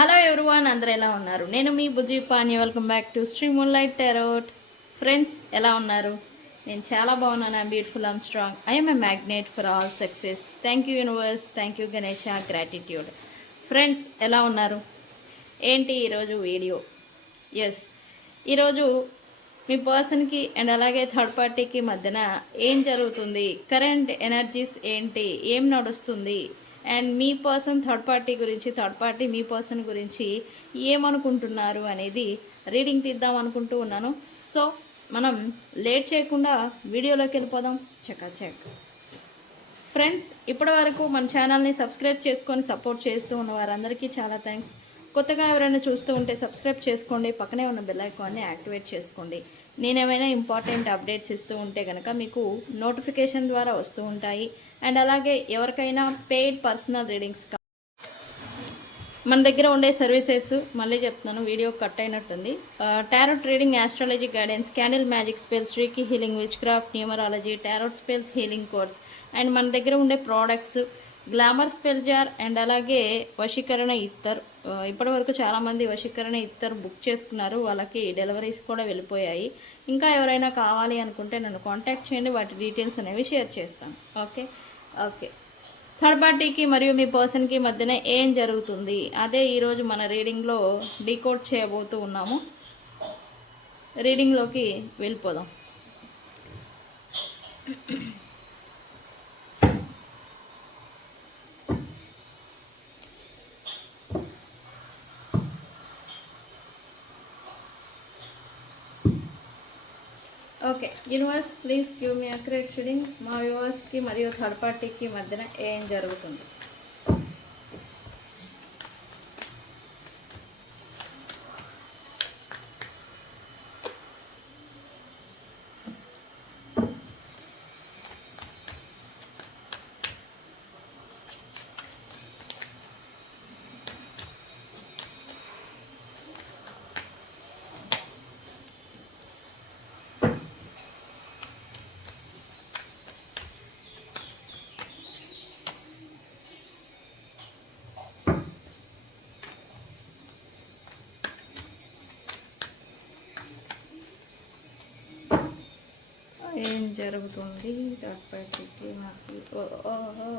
Hello everyone, అందరూ ఎలా ఉన్నారు? నేను మీ Bujji Pani. Welcome back to Sri moonlight tarot. Friends, ఎలా ఉన్నారు? నేను చాలా బాగున్నాను. I'm beautiful, I'm strong, I'm a magnet for all success. Thank you universe, thank you Ganesha, gratitude. Friends, ఎలా ఉన్నారు? ఏంటి ఈరోజు వీడియో? ఎస్, ఈరోజు మీ పర్సన్కి అండ్ అలాగే థర్డ్ పార్టీకి మధ్యన ఏం జరుగుతుంది, కరెంట్ ఎనర్జీస్ ఏంటి, ఏం నడుస్తుంది, and me person third party గురించి, థర్డ్ పార్టీ మీ పర్సన్ గురించి ఏమనుకుంటున్నారు అనేది రీడింగ్ తీద్దాం అనుకుంటూ ఉన్నాను. సో మనం లేట్ చేయకుండా వీడియోలోకి వెళ్ళిపోదాం. చకాచక్. ఫ్రెండ్స్, ఇప్పటి వరకు మన ఛానల్ని సబ్స్క్రైబ్ చేసుకొని సపోర్ట్ చేస్తూ ఉన్న వారందరికీ చాలా థ్యాంక్స్. కొత్తగా ఎవరైనా చూస్తూ ఉంటే సబ్స్క్రైబ్ చేసుకోండి, పక్కనే ఉన్న బెల్ ఐకాన్ని యాక్టివేట్ చేసుకోండి. నేనేమైనా ఇంపార్టెంట్ అప్డేట్స్ ఇస్తూ ఉంటే కనుక మీకు నోటిఫికేషన్ ద్వారా వస్తూ ఉంటాయి. అండ్ అలాగే ఎవరికైనా పెయిడ్ పర్సనల్ రీడింగ్స్ మన దగ్గర ఉండే సర్వీసెస్ మళ్ళీ చెప్తున్నాను, వీడియో కట్ అయినట్టుంది. Tarot reading, astrology guidance, candle magic spells, reiki healing, witchcraft, numerology, tarot spells, healing course, and మన దగ్గర ఉండే products glamour spell jar, and అలాగే వశీకరణ ఇత్తర్. ఇప్పటి వరకు చాలామంది వశీకరణ ఇత్తర్ బుక్ చేసుకున్నారు, వాళ్ళకి డెలివరీస్ కూడా వెళ్ళిపోయాయి. ఇంకా ఎవరైనా కావాలి అనుకుంటే నన్ను కాంటాక్ట్ చేయండి, వాటి డీటెయిల్స్ అనేవి షేర్ చేస్తాను. Okay okay. థర్డ్ పార్టీకి మరియు మీ పర్సన్కి మధ్యన ఏం జరుగుతుంది అదే ఈరోజు మన రీడింగ్లో డీకోడ్ చేయబోతూ ఉన్నాము. రీడింగ్లోకి వెళ్ళిపోదాం. Okay universe, please give me accurate reading. మా వ్యూవర్స్కి మరియు థర్డ్ పార్టీకి మధ్యన ఏం జరుగుతుంది? ఏం జరుగుతుంది థర్డ్ పార్టీకి మాకు? ఓహో,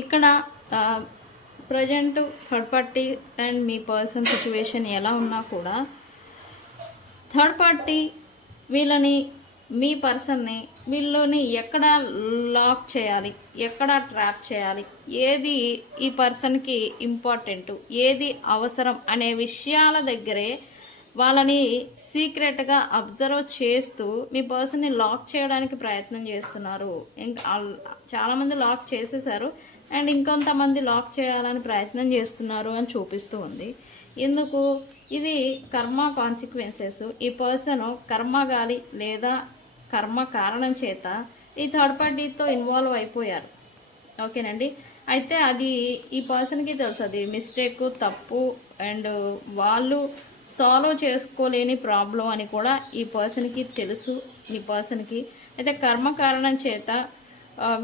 ఇక్కడ present third party and me person situation ఎలా ఉన్నా కూడా థర్డ్ పార్టీ వీళ్ళని, మీ పర్సన్ని వీళ్ళని ఎక్కడ లాక్ చేయాలి, ఎక్కడ ట్రాప్ చేయాలి, ఏది ఈ పర్సన్కి ఇంపార్టెంట్, ఏది అవసరం అనే విషయాల దగ్గరే వాళ్ళని సీక్రెట్గా అబ్జర్వ్ చేస్తూ మీ పర్సన్ని లాక్ చేయడానికి ప్రయత్నం చేస్తున్నారు. ఇంకా చాలామంది లాక్ చేసేసారు అండ్ ఇంకొంతమంది లాక్ చేయాలని ప్రయత్నం చేస్తున్నారు అని చూపిస్తూ ఉంది. ఎందుకు? ఇది కర్మ కాన్సిక్వెన్సెస్. ఈ పర్సన్ కర్మగాలి లేదా కర్మ కారణం చేత ఈ థర్డ్ పార్టీతో ఇన్వాల్వ్ అయిపోయారు. ఓకేనండి. అయితే అది ఈ పర్సన్కి తెలుసు, అది మిస్టేక్, తప్పు, అండ్ వాళ్ళు సాల్వ్ చేసుకోలేని ప్రాబ్లం అని కూడా ఈ పర్సన్కి తెలుసు. ఈ పర్సన్కి అయితే కర్మ కారణం చేత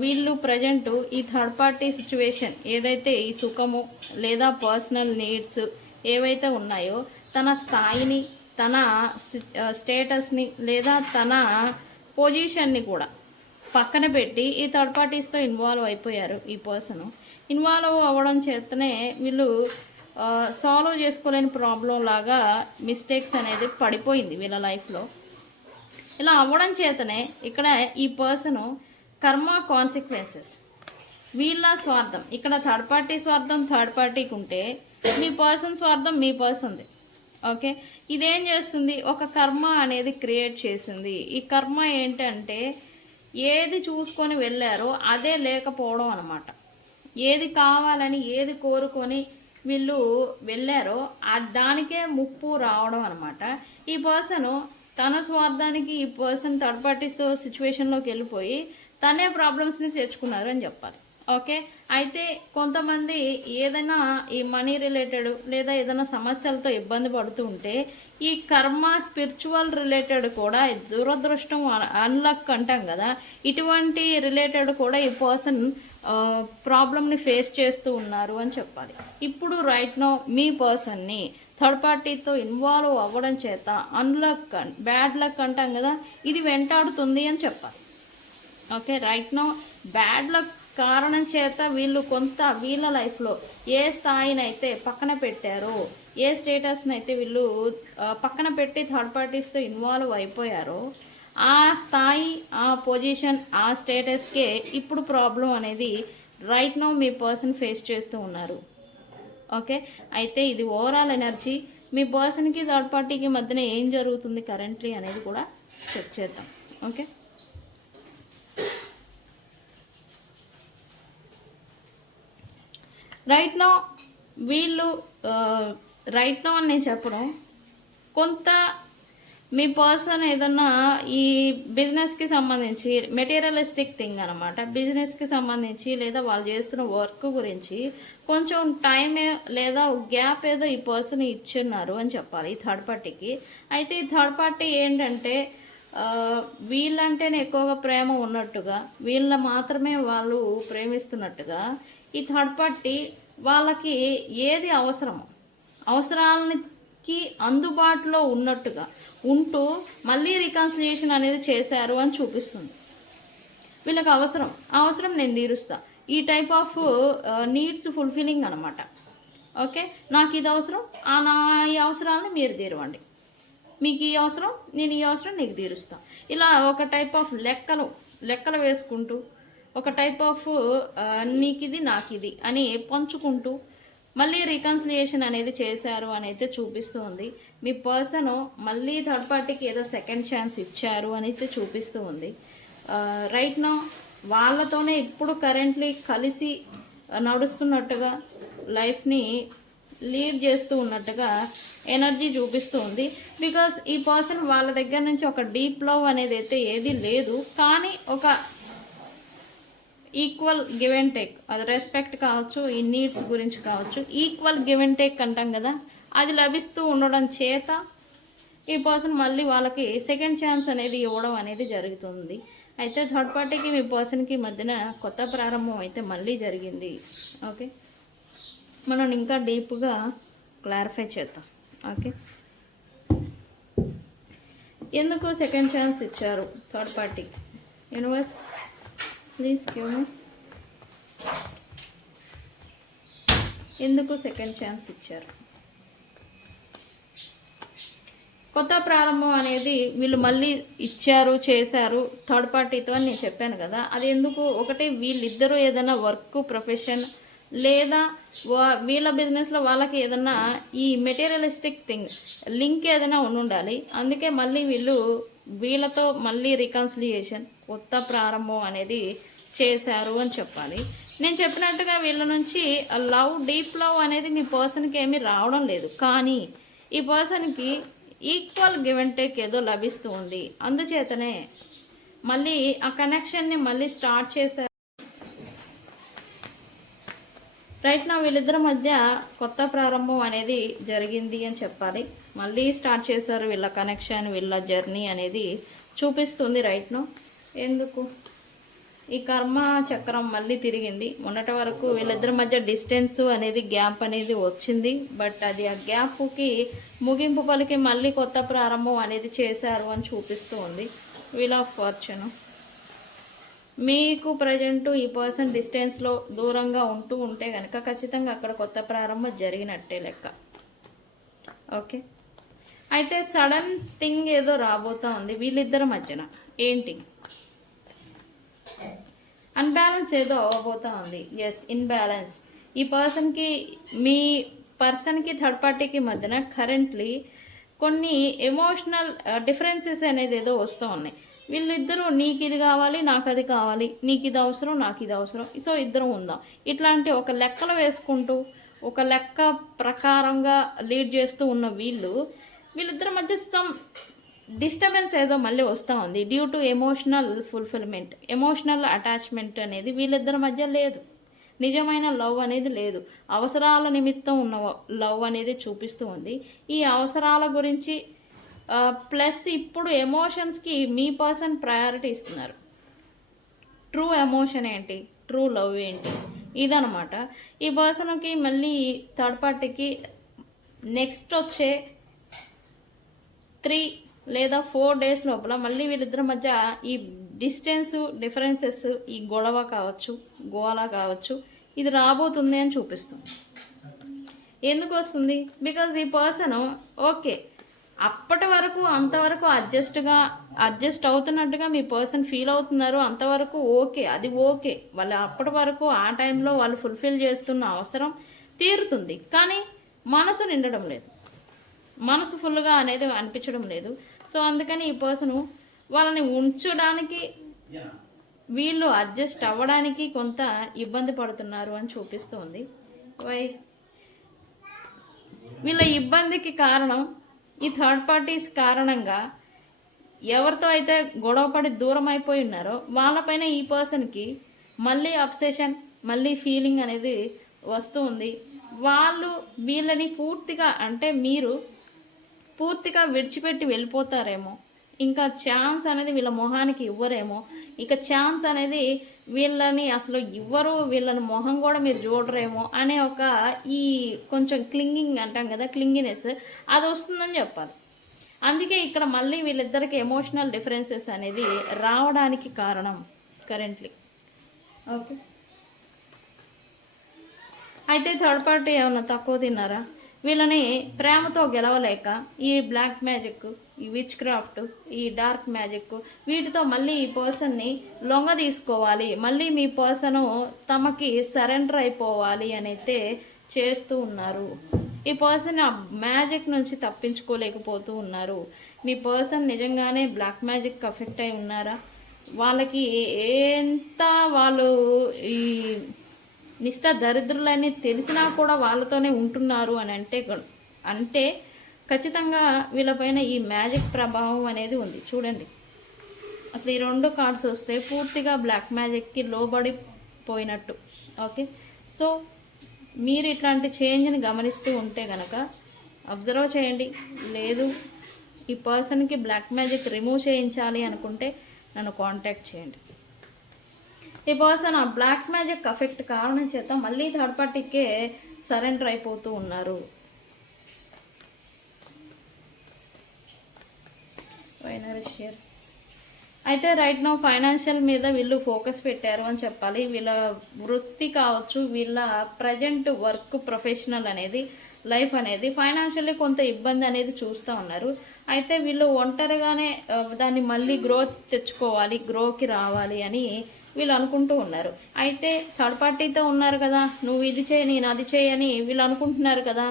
వీళ్ళు ప్రజెంటు ఈ థర్డ్ పార్టీ సిచ్యువేషన్ ఏదైతే ఈ సుఖము లేదా పర్సనల్ నీడ్స్ ఏవైతే ఉన్నాయో తన స్థాయిని, తన స్టేటస్ని లేదా తన పొజిషన్ని కూడా పక్కన పెట్టి ఈ థర్డ్ పార్టీస్తో ఇన్వాల్వ్ అయిపోయారు. ఈ పర్సన్ ఇన్వాల్వ్ అవ్వడం చేతనే వీళ్ళు సాల్వ్ చేసుకోలేని ప్రాబ్లం లాగా మిస్టేక్స్ అనేది పడిపోయింది వీళ్ళ లైఫ్లో. ఇలా అవ్వడం చేతనే ఇక్కడ ఈ పర్సను కర్మ కాన్సిక్వెన్సెస్ వీళ్ళ స్వార్థం, ఇక్కడ థర్డ్ పార్టీ స్వార్థం థర్డ్ పార్టీకి ఉంటే మీ పర్సన్ స్వార్థం మీ పర్సన్ది. ఓకే, ఇదేం చేస్తుంది, ఒక కర్మ అనేది క్రియేట్ చేసింది. ఈ కర్మ ఏంటంటే ఏది చూసుకొని వెళ్ళారో అదే లేకపోవడం అన్నమాట. ఏది కావాలని ఏది కోరుకొని వీళ్ళు వెళ్ళారో దానికే ముప్పు రావడం అనమాట. ఈ పర్సను తన స్వార్థానికి ఈ పర్సన్ థర్డ్ పార్టీస్తో సిచ్యువేషన్లోకి వెళ్ళిపోయి తనే ప్రాబ్లమ్స్ని తెచ్చుకున్నారు అని చెప్పాలి. ఓకే, అయితే కొంతమంది ఏదైనా ఈ మనీ రిలేటెడ్ లేదా ఏదైనా సమస్యలతో ఇబ్బంది పడుతూ ఉంటే ఈ కర్మ స్పిరిచువల్ రిలేటెడ్ కూడా దురదృష్టం అన్లక్ అంటాం కదా, ఇటువంటి రిలేటెడ్ కూడా ఈ పర్సన్ ప్రాబ్లమ్ని ఫేస్ చేస్తూ ఉన్నారు అని చెప్పాలి. ఇప్పుడు రైట్ నో మీ పర్సన్ని థర్డ్ పార్టీతో ఇన్వాల్వ్ అవ్వడం చేత అన్లక్ బ్యాడ్ లక్ అంటాం కదా, ఇది వెంటాడుతుంది అని చెప్పాలి. Okay, right no bad luck కారణం చేత వీళ్ళు కొంత వీళ్ళ లైఫ్లో ఏ స్థాయినైతే పక్కన పెట్టారో, ఏ స్టేటస్ని అయితే వీళ్ళు పక్కన పెట్టి థర్డ్ పార్టీస్తో ఇన్వాల్వ్ అయిపోయారో ఆ స్థాయి, ఆ పొజిషన్, ఆ స్టేటస్కే ఇప్పుడు ప్రాబ్లం అనేది రైట్ నౌ మీ పర్సన్ ఫేస్ చేస్తూ ఉన్నారు. ఓకే, అయితే ఇది ఓవరాల్ ఎనర్జీ. మీ పర్సన్కి థర్డ్ పార్టీకి మధ్యన ఏం జరుగుతుంది కరెంట్లీ అనేది కూడా చెక్ చేద్దాం. ఓకే, రైట్ నౌ వీళ్ళు రైట్ నౌ అని నేను చెప్పడం, కొంత మీ పర్సన్ ఏదన్నా ఈ బిజినెస్కి సంబంధించి మెటీరియలిస్టిక్ థింగ్ అనమాట, బిజినెస్కి సంబంధించి లేదా వాళ్ళు చేస్తున్న వర్క్ గురించి కొంచెం టైం లేదా గ్యాప్ ఏదో ఈ పర్సన్ ఇచ్చున్నారు అని చెప్పాలి ఈ థర్డ్ పార్టీకి. అయితే ఈ థర్డ్ పార్టీ ఏంటంటే వీళ్ళంటేనే ఎక్కువగా ప్రేమ ఉన్నట్టుగా, వీళ్ళ మాత్రమే వాళ్ళు ప్రేమిస్తున్నట్టుగా ఈ థర్డ్ పార్టీ వాళ్ళకి ఏది అవసరమో అవసరాలకి అందుబాటులో ఉన్నట్టుగా ఉంటూ మళ్ళీ రికన్సిలియేషన్ అనేది చేశారు అని చూపిస్తుంది. వీళ్ళకి అవసరం నేను తీరుస్తా, ఈ టైప్ ఆఫ్ నీడ్స్ ఫుల్ఫిల్లింగ్ అనమాట. ఓకే, నాకు ఇది అవసరం, నా ఈ అవసరాలను మీరు తీరవండి, మీకు ఈ అవసరం, నేను ఈ అవసరం నీకు తీరుస్తా. ఇలా ఒక టైప్ ఆఫ్ లెక్కలు వేసుకుంటూ, ఒక టైప్ ఆఫ్ నీకిది నాకిది అని పంచుకుంటూ మళ్ళీ రికన్సిలియేషన్ అనేది చేశారు అని అయితే చూపిస్తూ ఉంది. మీ పర్సన్ మళ్ళీ థర్డ్ పార్టీకి ఏదో సెకండ్ ఛాన్స్ ఇచ్చారు అని అయితే చూపిస్తూ ఉంది. రైట్ నౌ వాళ్ళతోనే ఇప్పుడు కరెంట్లీ కలిసి నడుస్తున్నట్టుగా, లైఫ్ని లీడ్ చేస్తూ ఉన్నట్టుగా ఎనర్జీ చూపిస్తూ ఉంది. బికాస్ ఈ పర్సన్ వాళ్ళ దగ్గర నుంచి ఒక డీప్ లవ్ అనేది అయితే ఏది లేదు, కానీ ఒక ఈక్వల్ గివ్ అండ్ టేక్, అది రెస్పెక్ట్ కావచ్చు, ఈ నీడ్స్ గురించి కావచ్చు, ఈక్వల్ గివ్ అండ్ టేక్ అంటాం కదా, అది లభిస్తూ ఉండడం చేత ఈ పర్సన్ మళ్ళీ వాళ్ళకి సెకండ్ ఛాన్స్ అనేది ఇవ్వడం అనేది జరుగుతుంది. అయితే థర్డ్ పార్టీకి మీ పర్సన్కి మధ్యన కొత్త ప్రారంభం అయితే మళ్ళీ జరిగింది. ఓకే, మనం ఇంకా డీప్గా క్లారిఫై చేద్దాం. ఓకే, ఎందుకు సెకండ్ ఛాన్స్ ఇచ్చారు థర్డ్ పార్టీకి? యూనివర్స్ ప్లీజ్ గివ్ మీ, ఎందుకు సెకండ్ ఛాన్స్ ఇచ్చారు? కొత్త ప్రారంభం అనేది వీళ్ళు మళ్ళీ ఇచ్చారు, చేశారు థర్డ్ పార్టీతో అని నేను చెప్పాను కదా. అది ఎందుకు? ఒకటి వీళ్ళిద్దరూ ఏదైనా వర్క్ ప్రొఫెషన్ లేదా వీళ్ళ బిజినెస్లో వాళ్ళకి ఏదన్నా ఈ మెటీరియలిస్టిక్ థింగ్ లింక్ ఏదైనా ఉండాలి. అందుకే మళ్ళీ వీళ్ళతో మళ్ళీ రికన్సిలియేషన్, కొత్త ప్రారంభం అనేది చేశారు అని చెప్పాలి. నేను చెప్పినట్టుగా వీళ్ళ నుంచి డీప్ లవ్ అనేది మీ పర్సన్కి ఏమీ రావడం లేదు, కానీ ఈ పర్సన్కి ఈక్వల్ గివ్ అండ్ టేక్ ఏదో లభిస్తూ ఉంది. అందుచేతనే మళ్ళీ ఆ కనెక్షన్ని మళ్ళీ స్టార్ట్ చేశారు. రైట్ నా వీళ్ళిద్దరి మధ్య కొత్త ప్రారంభం అనేది జరిగింది అని చెప్పాలి. మళ్ళీ స్టార్ట్ చేశారు వీళ్ళ కనెక్షన్, వీళ్ళ జర్నీ అనేది చూపిస్తుంది రైట్ నో. ఎందుకు ఈ కర్మ చక్రం మళ్ళీ తిరిగింది. మొన్నటి వరకు వీళ్ళిద్దరి మధ్య డిస్టెన్స్ అనేది గ్యాప్ అనేది వచ్చింది. బట్ అది ఆ గ్యాప్కి ముగింపు పలికి మళ్ళీ కొత్త ప్రారంభం అనేది చేశారు అని చూపిస్తూ ఉంది. Wheel of fortune. మీకు ప్రజెంటు ఈ పర్సన్ డిస్టెన్స్లో దూరంగా ఉంటే కనుక ఖచ్చితంగా అక్కడ కొత్త ప్రారంభం జరిగినట్టే లెక్క. ఓకే, అయితే సడన్ థింగ్ ఏదో రాబోతూ ఉంది వీళ్ళిద్దరి మధ్యన. ఏంటి? అన్బ్యాలెన్స్ ఏదో అవ్వబోతూ ఉంది. Yes, imbalance. ఈ పర్సన్కి మీ పర్సన్కి థర్డ్ పార్టీకి మధ్యన కరెంట్లీ కొన్ని ఎమోషనల్ డిఫరెన్సెస్ అనేది ఏదో వస్తూ ఉన్నాయి. వీళ్ళిద్దరూ నీకు ఇది కావాలి, నాకు అది కావాలి, నీకు ఇది అవసరం, నాకు ఇది అవసరం, సో ఇద్దరం ఉందాం, ఇట్లాంటి ఒక లెక్కలు వేసుకుంటూ ఒక లెక్క ప్రకారంగా లీడ్ చేస్తూ ఉన్న వీళ్ళిద్దరి మధ్య సమ్ డిస్టర్బెన్స్ ఏదో మళ్ళీ వస్తూ ఉంది. Due to emotional fulfilment, emotional attachment అనేది వీళ్ళిద్దరి మధ్య లేదు. నిజమైన లవ్ అనేది లేదు. అవసరాల నిమిత్తం ఉన్న లవ్ అనేది చూపిస్తూ ఉంది. ఈ అవసరాల గురించి ప్లస్ ఇప్పుడు ఎమోషన్స్కి మీ పర్సన్ ప్రయారిటీ ఇస్తున్నారు. ట్రూ ఎమోషన్ ఏంటి, ట్రూ లవ్ ఏంటి, ఇదనమాట. ఈ పర్సన్కి మళ్ళీ థర్డ్ పార్టీకి నెక్స్ట్ వచ్చే 3 లేదా 4 డేస్ లోపల మళ్ళీ వీళ్ళిద్దరి మధ్య ఈ డిస్టెన్స్ డిఫరెన్సెస్, ఈ గొడవ కావచ్చు, గోల కావచ్చు, ఇది రాబోతుంది అని చూపిస్తుంది. ఎందుకు వస్తుంది? బికాజ్ ఈ పర్సన్ ఓకే అప్పటి వరకు అంతవరకు అడ్జస్ట్ అవుతున్నట్టుగా మీ పర్సన్ ఫీల్ అవుతున్నారు, అంతవరకు ఓకే, అది ఓకే. వాళ్ళు అప్పటి వరకు ఆ టైంలో వాళ్ళు ఫుల్ఫిల్ చేస్తున్న అవసరం తీరుతుంది. కానీ మనసు నిండడం లేదు, మనసు ఫుల్గా అనేది అనిపించడం లేదు. సో అందుకని ఈ పర్సను వాళ్ళని ఉంచడానికి, వీళ్ళు అడ్జస్ట్ అవ్వడానికి కొంత ఇబ్బంది పడుతున్నారు అని చూపిస్తుంది. వీళ్ళ ఇబ్బందికి కారణం ఈ థర్డ్ పార్టీస్ కారణంగా ఎవరితో అయితే గొడవపడి దూరం అయిపోయి ఉన్నారో వాళ్ళపైన ఈ పర్సన్కి మళ్ళీ అబ్సెషన్, మళ్ళీ ఫీలింగ్ అనేది వస్తూ ఉంది. వాళ్ళు వీళ్ళని పూర్తిగా, అంటే మీరు పూర్తిగా విడిచిపెట్టి వెళ్ళిపోతారేమో, ఇంకా ఛాన్స్ అనేది వీళ్ళ మొహానికి ఇవ్వరేమో, ఇక ఛాన్స్ అనేది వీళ్ళని అసలు ఇవ్వరు, వీళ్ళని మొహం కూడా మీరు చూడరేమో అనే ఒక ఈ కొంచెం క్లింగింగ్ అంటాం కదా, క్లింగినెస్ అది వస్తుందని చెప్పాలి. అందుకే ఇక్కడ మళ్ళీ వీళ్ళిద్దరికి ఎమోషనల్ డిఫరెన్సెస్ అనేది రావడానికి కారణం కరెంట్లీ. ఓకే, అయితే థర్డ్ పార్టీ ఏమన్నా తక్కువ తిన్నారా? వీళ్ళని ప్రేమతో గెలవలేక ఈ బ్లాక్ మ్యాజిక్, ఈ విచ్ క్రాఫ్ట్, ఈ డార్క్ మ్యాజిక్, వీటితో మళ్ళీ ఈ పర్సన్ని లొంగ తీసుకోవాలి, మళ్ళీ మీ పర్సను తమకి సరెండర్ అయిపోవాలి అని అయితే చేస్తూ ఉన్నారు. ఈ పర్సన్ ఆ మ్యాజిక్ నుంచి తప్పించుకోలేకపోతూ ఉన్నారు. మీ పర్సన్ నిజంగానే బ్లాక్ మ్యాజిక్ అఫెక్ట్ అయి ఉన్నారా? వాళ్ళకి ఎంత వాళ్ళు ఈ నిష్ఠ దరిద్రులని తెలిసినా కూడా వాళ్ళతోనే ఉంటున్నారు అని అంటే ఖచ్చితంగా వీళ్ళపైన ఈ మ్యాజిక్ ప్రభావం అనేది ఉంది. చూడండి, అసలు ఈ 2 కార్డ్స్ వస్తే పూర్తిగా బ్లాక్ మ్యాజిక్కి లోబడిపోయినట్టు. ఓకే, సో మీరు ఇట్లాంటి చేంజ్ని గమనిస్తూ ఉంటే కనుక అబ్జర్వ్ చేయండి. లేదు ఈ పర్సన్కి బ్లాక్ మ్యాజిక్ రిమూవ్ చేయించాలి అనుకుంటే నన్ను కాంటాక్ట్ చేయండి. ఈ పర్సన్ ఆ బ్లాక్ మ్యాజిక్ అఫెక్ట్ కారణం చేత మళ్ళీ థర్డ్ పార్టీకే సరెండర్ అయిపోతూ ఉన్నారు. అయితే రైట్ నౌ ఫైనాన్షియల్ మీద వీళ్ళు ఫోకస్ పెట్టారు అని చెప్పాలి. వీళ్ళ వృత్తి కావచ్చు, వీళ్ళ ప్రజెంట్ వర్క్, ప్రొఫెషనల్ అనేది లైఫ్ అనేది ఫైనాన్షియల్లీ కొంత ఇబ్బంది అనేది చూస్తూ ఉన్నారు. అయితే వీళ్ళు ఒంటరిగానే దాన్ని మళ్ళీ గ్రోత్ తెచ్చుకోవాలి, గ్రోకి రావాలి అని వీళ్ళు అనుకుంటూ ఉన్నారు. అయితే థర్డ్ పార్టీతో ఉన్నారు కదా, నువ్వు ఇది చేయి, నేను అది చేయి అని వీళ్ళు అనుకుంటున్నారు కదా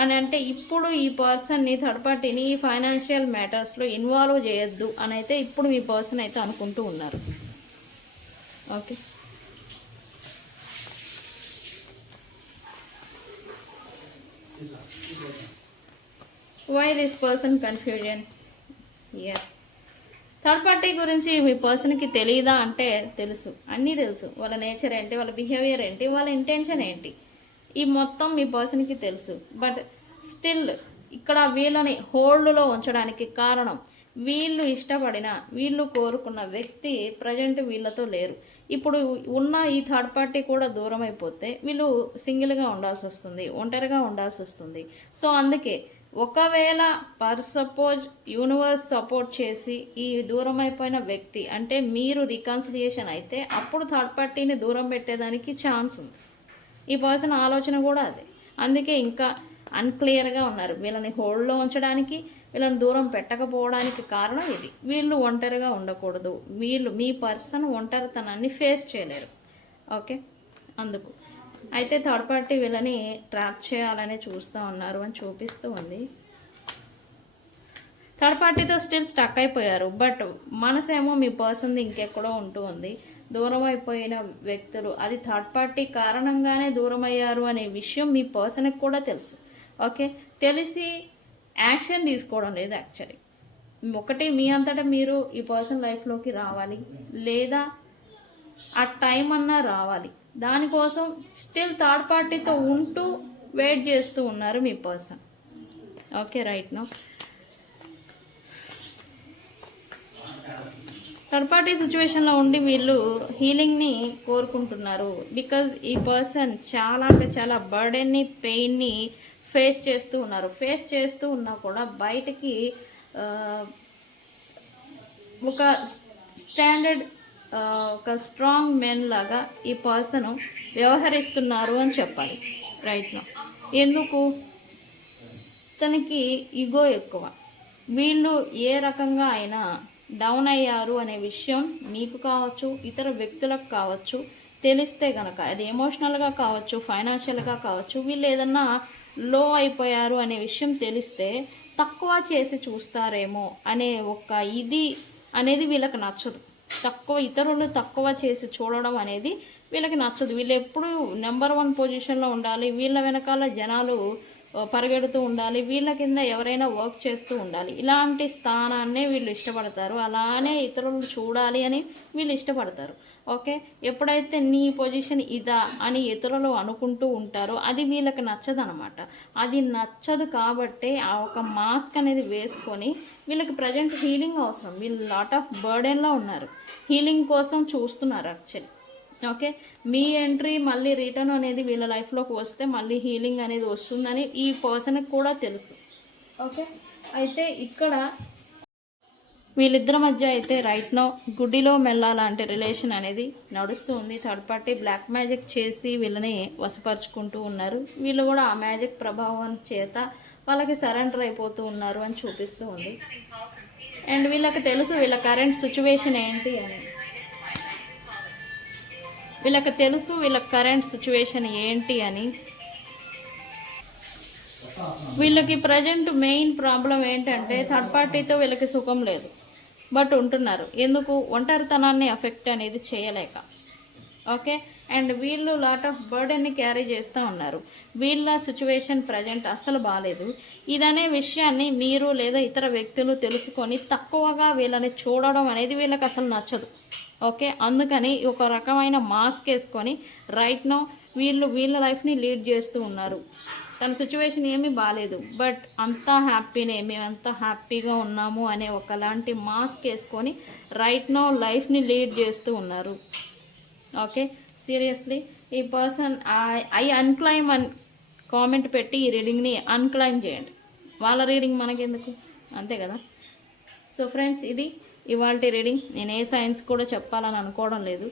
అని అంటే ఇప్పుడు ఈ పర్సన్ని, థర్డ్ పార్టీని ఈ ఫైనాన్షియల్ మ్యాటర్స్లో ఇన్వాల్వ్ చేయొద్దు అని అయితే ఇప్పుడు మీ పర్సన్ అయితే అనుకుంటూ ఉన్నారు. Okay, why this person confusion? Third party గురించి మీ పర్సన్కి తెలియదా అంటే తెలుసు, అన్నీ తెలుసు. వాళ్ళ నేచర్ ఏంటి, వాళ్ళ బిహేవియర్ ఏంటి, వాళ్ళ ఇంటెన్షన్ ఏంటి, ఈ మొత్తం మీ పర్సన్కి తెలుసు. బట్ స్టిల్ ఇక్కడ వీళ్ళని హోల్డ్లో ఉంచడానికి కారణం వీళ్ళు ఇష్టపడిన వీళ్ళు కోరుకున్న వ్యక్తి ప్రజెంట్ వీళ్ళతో లేరు. ఇప్పుడు ఉన్న ఈ థర్డ్ పార్టీ కూడా దూరం అయిపోతే వీళ్ళు సింగిల్గా ఉండాల్సి వస్తుంది, ఒంటరిగా ఉండాల్సి వస్తుంది. సో అందుకే ఒకవేళ సపోజ్ యూనివర్స్ సపోర్ట్ చేసి ఈ దూరం అయిపోయిన వ్యక్తి అంటే మీరు రికన్సిలియేషన్ అయితే అప్పుడు థర్డ్ పార్టీని దూరం పెట్టేదానికి ఛాన్స్ ఉంది. ఈ పర్సన్ ఆలోచన కూడా అదే. అందుకే ఇంకా అన్క్లియర్గా ఉన్నారు. వీళ్ళని హోల్డ్లో ఉంచడానికి, వీళ్ళని దూరం పెట్టకపోవడానికి కారణం ఇది. వీళ్ళు ఒంటరిగా ఉండకూడదు, మీ పర్సన్ ఒంటరితనాన్ని ఫేస్ చేయలేరు. ఓకే, అందుకు అయితే థర్డ్ పార్టీ వీళ్ళని ట్రాప్ చేయాలని చూస్తూ ఉన్నారు అని చూపిస్తూ ఉంది. థర్డ్ పార్టీతో స్టిల్ స్టక్ అయిపోయారు. బట్ మనసేమో మీ పర్సన్ది ఇంకెక్కడో ఉంటూ ఉంది. దూరం అయిపోయిన వ్యక్తులు అది థర్డ్ పార్టీ కారణంగానే దూరం అయ్యారు అనే విషయం మీ పర్సన్కి కూడా తెలుసు. ఓకే, తెలిసి యాక్షన్ తీసుకోవడం లేదు. యాక్చువల్లీ ఒకటి మీ అంతటా మీరు ఈ పర్సన్ లైఫ్లోకి రావాలి, లేదా ఆ టైం అన్నా రావాలి. దానికోసం స్టిల్ థర్డ్ పార్టీతో ఉంటూ వెయిట్ చేస్తూ ఉన్నారు మీ person. Okay, right no third party సిచ్యువేషన్లో ఉండి వీళ్ళు హీలింగ్ని కోరుకుంటున్నారు. బికాజ్ ఈ పర్సన్ చాలా అంటే చాలా బర్డెన్ని, పెయిన్ని ఫేస్ చేస్తూ ఉన్నారు. ఫేస్ చేస్తూ ఉన్నా కూడా బయటికి ఒక స్టాండర్డ్ ఒక స్ట్రాంగ్ మెన్ లాగా ఈ పర్సన్ వ్యవహరిస్తున్నారు అని చెప్పాలి రైట్ నో. ఎందుకు? తనకి ఈగో ఎక్కువ. వీళ్ళు ఏ రకంగా అయినా డౌన్ అయ్యారు అనే విషయం మీకు కావచ్చు, ఇతర వ్యక్తులకు కావచ్చు తెలిస్తే కనుక, అది ఎమోషనల్గా కావచ్చు, ఫైనాన్షియల్గా కావచ్చు, వీళ్ళు ఏదన్నా లో అయిపోయారు అనే విషయం తెలిస్తే తక్కువ చేసి చూస్తారేమో అనే ఒక ఇది అనేది వీళ్ళకి నచ్చదు. ఇతరులు తక్కువ చేసి చూడడం అనేది వీళ్ళకి నచ్చదు. వీళ్ళు ఎప్పుడు నెంబర్ 1 పొజిషన్లో ఉండాలి, వీళ్ళ వెనకాల జనాలు పరిగెడుతూ ఉండాలి, వీళ్ళ కింద ఎవరైనా వర్క్ చేస్తూ ఉండాలి. ఇలాంటి స్థానాన్నే వీళ్ళు ఇష్టపడతారు. అలానే ఇతరులు చూడాలి అని వీళ్ళు ఇష్టపడతారు. ఓకే, ఎప్పుడైతే నీ పొజిషన్ ఇదా అని ఇతరులు అనుకుంటూ ఉంటారో అది వీళ్ళకి నచ్చదనమాట. అది నచ్చదు కాబట్టే ఆ ఒక మాస్క్ అనేది వేసుకొని వీళ్ళకి ప్రజెంట్ హీలింగ్ అవసరం. వీళ్ళు లాట్ ఆఫ్ బర్డెన్లో ఉన్నారు, హీలింగ్ కోసం చూస్తున్నారు యాక్చువల్లీ. ఓకే, మీ ఎంట్రీ మళ్ళీ రిటర్న్ అనేది వీళ్ళ లైఫ్లోకి వస్తే మళ్ళీ హీలింగ్ అనేది వస్తుందని ఈ పర్సన్కి కూడా తెలుసు. ఓకే, అయితే ఇక్కడ వీళ్ళిద్దరి మధ్య అయితే రైట్ నో గుడ్డిలో మెల్లాలంటే రిలేషన్ అనేది నడుస్తూ ఉంది. థర్డ్ పార్టీ బ్లాక్ మ్యాజిక్ చేసి వీళ్ళని వశపరుచుకుంటూ ఉన్నారు. వీళ్ళు కూడా ఆ మ్యాజిక్ ప్రభావం చేత వాళ్ళకి సరెండర్ అయిపోతూ ఉన్నారు అని చూపిస్తూ ఉంది. అండ్ వీళ్ళకి తెలుసు వీళ్ళ కరెంట్ సిచ్యువేషన్ ఏంటి అని. వీళ్ళకి తెలుసు వీళ్ళ కరెంట్ సిచ్యువేషన్ ఏంటి అని. వీళ్ళకి ప్రజెంట్ మెయిన్ ప్రాబ్లం ఏంటంటే థర్డ్ పార్టీతో వీళ్ళకి సుఖం లేదు, బట్ ఉంటున్నారు. ఎందుకు? ఒంటరితనాన్ని ఎఫెక్ట్ అనేది చేయలేక. ఓకే, అండ్ వీళ్ళు లాట్ ఆఫ్ బర్డెన్ని క్యారీ చేస్తూ ఉన్నారు. వీళ్ళ సిచ్యువేషన్ ప్రజెంట్ అస్సలు బాగాలేదు. ఇదనే విషయాన్ని మీరు లేదా ఇతర వ్యక్తులు తెలుసుకొని తక్కువగా వీళ్ళని చూడడం అనేది వీళ్ళకి అసలు నచ్చదు. ఓకే, అందుకని ఒక రకమైన మాస్క్ వేసుకొని రైట్ నో వీళ్ళ లైఫ్ని లీడ్ చేస్తూ ఉన్నారు. తన సిచ్యువేషన్ ఏమీ బాగాలేదు, బట్ అంతా హ్యాపీనే, మేమంతా హ్యాపీగా ఉన్నాము అనే ఒకలాంటి మాస్క్ వేసుకొని రైట్ నో లైఫ్ని లీడ్ చేస్తూ ఉన్నారు. ఓకే, సీరియస్లీ ఈ పర్సన్ ఐ అన్క్లైమ్ అని కామెంట్ పెట్టి ఈ రీడింగ్ని అన్క్లైమ్ చేయండి. వాళ్ళ రీడింగ్ మనకెందుకు, అంతే కదా. సో ఫ్రెండ్స్, ఇది ఇవాల్టి రీడింగ్. నేను ఏ సైన్స్ కూడా చెప్పాలని అనుకోవడం లేదు.